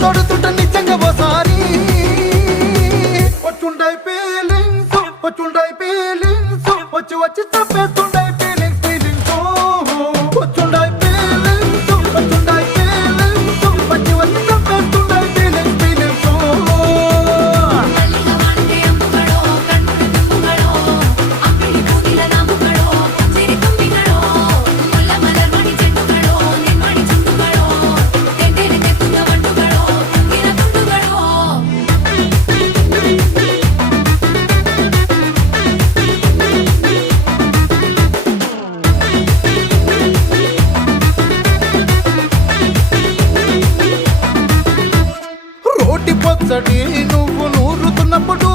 తొడుతుంట నిజంగా ఓసారి వచ్చుండై ఫీలింగ్స్ వచ్చి వచ్చి తప్పేస్తుండై ఫీలింగ్స్ వచ్చుండై ఫీలింగ్స్ వచ్చి వచ్చి తప్పేస్తుండై ఫీలింగ్స్ రోటి పచ్చడి నువ్వు నూరుతున్నప్పుడు